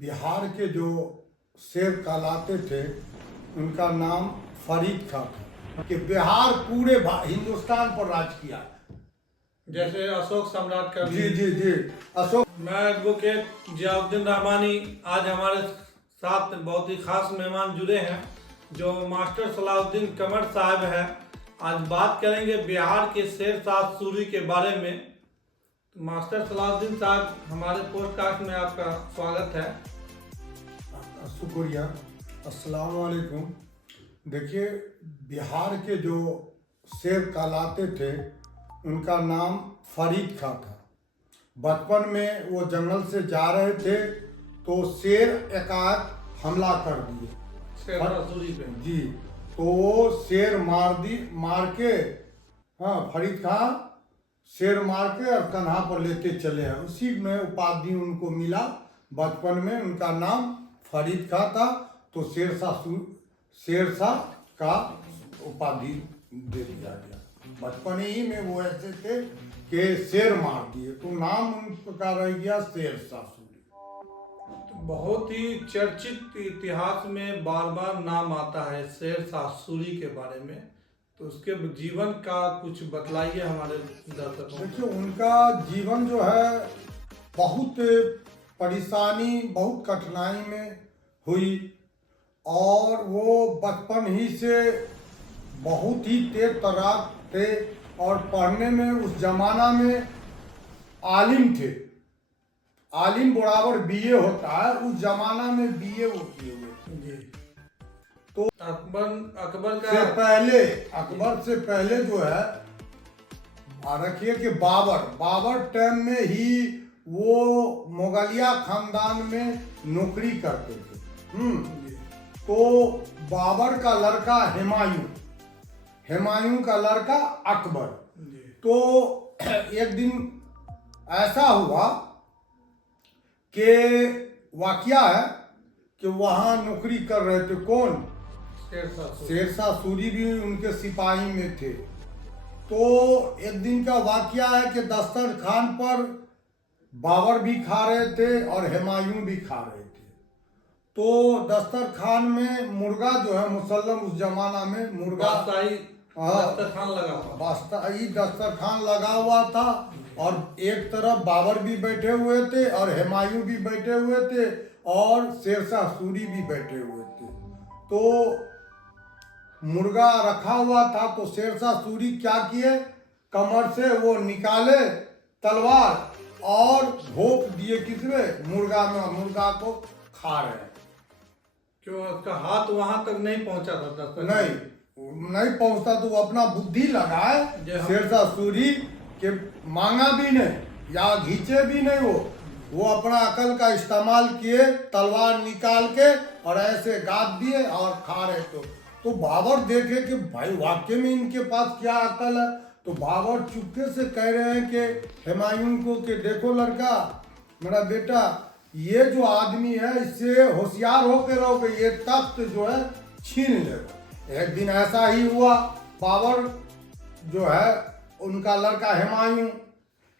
बिहार के जो शेर कहलाते थे उनका नाम फरीद खां था कि बिहार पूरे हिंदुस्तान पर राज किया। जैसे अशोक सम्राट का जी जी जी अशोक। मैं एडवोकेट जियाउद्दीन रहमानी। आज हमारे साथ बहुत ही खास मेहमान जुड़े हैं जो मास्टर सलाउद्दीन कमर साहब है। आज बात करेंगे बिहार के शेरशाह सूरी के बारे में। तो मास्टर सलाउद्दीन साहब, हमारे पॉडकास्ट में आपका स्वागत है। शुक्रिया। अस्सलाम वालेकुम। देखिए, बिहार के जो शेर कहलाते थे उनका नाम फरीद खां था। बचपन में वो जंगल से जा रहे थे तो शेर एकाएक हमला कर दिए शेरशाह सूरी पे। जी, तो वो शेर मार के, हाँ, फरीद खां शेर मार के और कन्हा पर लेते चले हैं। उसी में उपाधि उनको मिला। बचपन में उनका नाम फरीद खां था तो शेरशाह का उपाधि दे दिया गया। बचपन ही में वो ऐसे थे कि शेर मार दिए तो नाम उनका रह गया शेरशाह सूरी। तो बहुत ही चर्चित इतिहास में बार बार नाम आता है शेरशाह सूरी के बारे में, तो उसके जीवन का कुछ बतलाइए हमारे दर्शकों को। देखिए, उनका जीवन जो है बहुत परेशानी, बहुत कठिनाई में हुई और वो बचपन ही से बहुत ही तेज तर्राक थे और पढ़ने में उस जमाना में आलिम थे। आलिम बराबर बीए होता है, उस जमाना में बीए वो किए हुए थे। तो अकबर से पहले जो है, रखिए कि बाबर टाइम में ही वो मुगलिया खानदान में नौकरी करते थे। तो बाबर का लड़का हुमायूं का लड़का अकबर। तो एक दिन ऐसा हुआ कि वाकया है कि वहाँ नौकरी कर रहे थे कौन? शेरशाह सूरी भी उनके सिपाही में थे। तो एक दिन का वाकया है कि दस्तरखान पर बाबर भी खा रहे थे और हुमायूं भी खा रहे थे। तो दस्तरखान में मुर्गा जो है, मुसल्लम उस जमाना में मुर्गा दस्तरखान लगा हुआ था और एक तरफ बाबर भी बैठे हुए थे और हुमायूं भी बैठे हुए थे और शेरशाह सूरी भी बैठे हुए थे। तो मुर्गा रखा हुआ था तो शेरशाह सूरी क्या किए, कमर से वो निकाले तलवार और भोंक दिए किसमें? मुर्गा में। मुर्गा को खा रहे हैं। क्यों उसका हाथ वहां तक नहीं पहुंचा था? नहीं पहुंचता तो वो अपना बुद्धि लगाए शेरशाह सूरी के, मांगा भी नहीं या घींचे भी नहीं, वो अपना अकल का इस्तेमाल किए, तलवार निकाल के और ऐसे गाद दिए और खा रहे। तो बाबर देखे कि भाई वाकई में इनके पास क्या अकल है। तो बाबर चुपके से कह रहे हैं कि हुमायूं को कि देखो लड़का, मेरा बेटा, ये जो आदमी है इससे होशियार होकर रहो कि ये तख्त जो है छीन लेगा। एक दिन ऐसा ही हुआ। बाबर जो है, उनका लड़का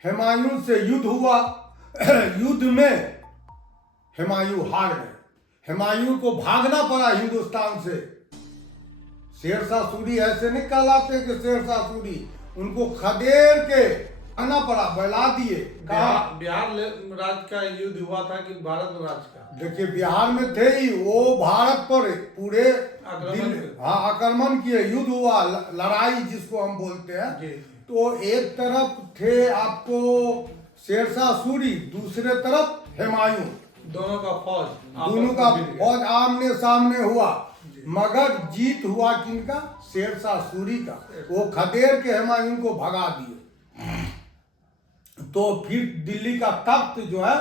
हुमायूं से युद्ध हुआ। युद्ध में हुमायूं हार गए। हुमायूं को भागना पड़ा हिंदुस्तान से। शेरशाह सूरी ऐसे नहीं कहलाते कि शेरशाह सूरी, उनको खदेड़ के आना पड़ा, बहला दिए। बिहार राज्य का युद्ध हुआ था कि भारत राज्य का? देखिए, बिहार में थे ही वो, भारत पर पूरे आक्रमण किए, युद्ध हुआ, लड़ाई जिसको हम बोलते हैं। तो एक तरफ थे आपको शेरशाह सूरी, दूसरे तरफ हुमायूं। दोनों का फौज आमने सामने हुआ, मगर जीत हुआ किनका? शेरशाह सूरी का। वो खदेड़ के हुमायूं को भगा दिए। तो फिर दिल्ली का तख्त जो है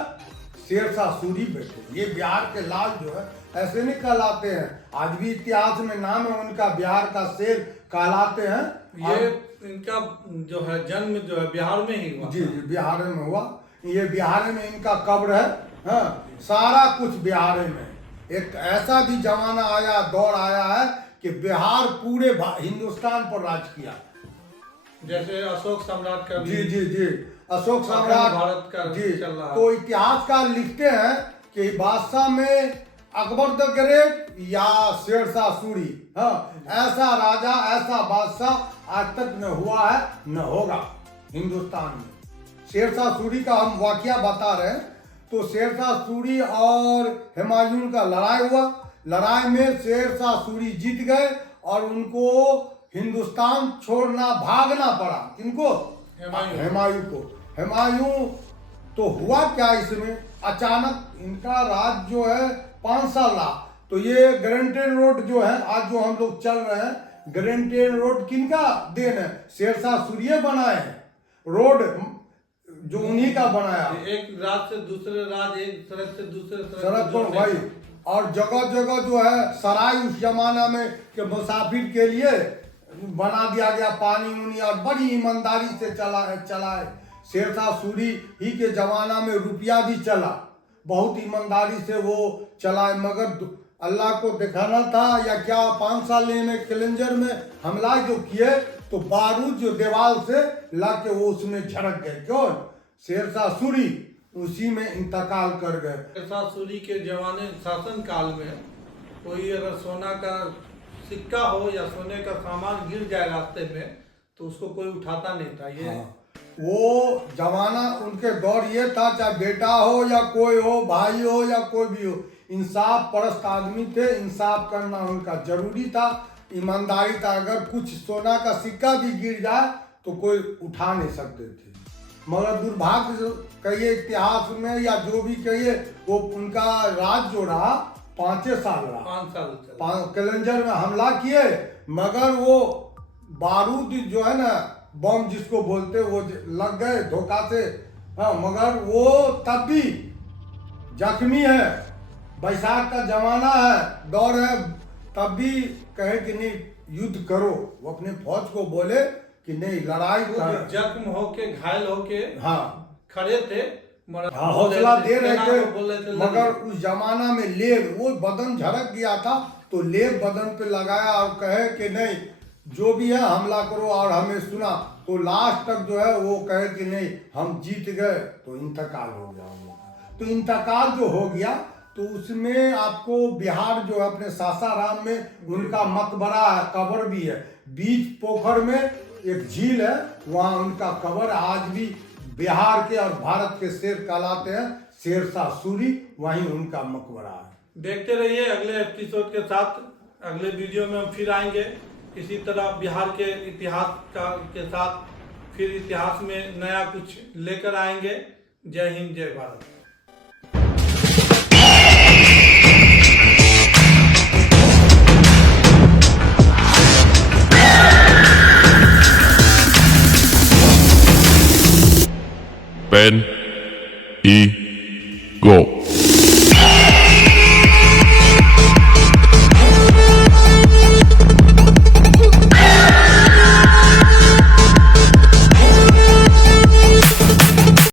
शेरशाह सूरी बैठे। ये बिहार के लाल जो है ऐसे नहीं कहलाते हैं। आज भी इतिहास में नाम है उनका, बिहार का शेर कहलाते हैं। ये इनका जो है जन्म जो है बिहार में ही हुआ? जी, बिहार में हुआ। ये बिहार में इनका कब्र है। हाँ, सारा कुछ बिहार में। एक ऐसा भी जमाना आया, दौर आया है कि बिहार पूरे हिंदुस्तान पर राज किया। जैसे अशोक सम्राट का भी। जी जी जी अशोक सम्राट भारत का जी चल रहा है। तो इतिहासकार लिखते हैं कि बादशाह में अकबर द ग्रेट या शेरशाह सूरी, हाँ, ऐसा राजा ऐसा बादशाह आज तक न हुआ है न होगा हिंदुस्तान में। शेरशाह सूरी का हम वाकया बता रहे हैं। तो शेरशाह सूरी और हुमायूं का लड़ाई हुआ। लड़ाई में शेरशाह सूरी जीत गए और उनको हिंदुस्तान छोड़ना भागना पड़ा। किनको? हुमायूं को। हुमायूं तो हुआ क्या इसमें, अचानक इनका राज जो है 5 साल रहा। तो ये ग्रैंड ट्रंक रोड जो है आज जो हम लोग चल रहे हैं, ग्रैंड ट्रंक रोड किनका देन है? शेरशाह सूरी बनाए हैं रोड, जो उन्हीं का बनाया। एक राज्य से दूसरे राज्य, एक सड़क से दूसरे सड़क पर भाई, और जगह जगह जो है सराय उस जमाना में के मुसाफिर के लिए बना दिया गया, पानी उनी, और बड़ी ईमानदारी से चला है। शेरशाह सूरी ही के जमाना में रुपया भी चला, बहुत ईमानदारी से वो चला है। मगर अल्लाह को दिखाना था या क्या, 5 साल में कैलेंजर में हमला जो किए तो बारूद जो दीवार से लग के वो उसमें झड़क गए। क्यों? शेरशाह सूरी उसी में इंतकाल कर गए। शेरशाह सूरी के जमाने शासन काल में कोई अगर सोना का सिक्का हो या सोने का सामान गिर जाए रास्ते में तो उसको कोई उठाता नहीं था। ये वो जमाना उनके दौर ये था, चाहे बेटा हो या कोई हो, भाई हो या कोई भी हो, इंसाफ परस्त आदमी थे। इंसाफ करना उनका जरूरी था, ईमानदारी था। अगर कुछ सोना का सिक्का भी गिर जाए तो कोई उठा नहीं सकते थे। मगर दुर्भाग्य कहिए इतिहास में या जो भी कहिए, वो उनका राज जो रहा 5 साल रहा। 5 साल कैलेंजर में हमला किए, मगर वो बारूद जो है ना, बम जिसको बोलते, वो लग गए धोखा से। हाँ, मगर वो तब भी जख्मी है। बैसाख का जमाना है, दौर है, तब भी कहे कि नहीं युद्ध करो। वो अपने फौज को बोले कि नहीं लड़ाई कर। जख्म होके घायल होके हाँ खड़े थे, हाँ, हौसला दे रहे थे। मगर उस जमाना में लेप, वो बदन झड़क गया था तो लेप बदन पे लगाया और कहे कि नहीं जो भी है हमला करो, और हमें सुना। तो लास्ट तक जो है वो कहे कि नहीं हम जीत गए, तो इंतकाल हो गया हम लोग। तो इंतकाल जो हो गया तो उसमें आपको बिहार जो है अपने सासाराम में उनका मकबरा है, कब्र भी है। बीच पोखर में एक झील है, वहाँ उनका कब्र आज भी बिहार के और भारत के शेर कहलाते हैं, शेरशाह सूरी, वहीं उनका मकबरा है। देखते रहिए अगले एपिसोड के साथ। अगले वीडियो में हम फिर आएंगे इसी तरह बिहार के इतिहास के साथ। फिर इतिहास में नया कुछ लेकर आएंगे। जय हिंद, जय भारत। Pen y go.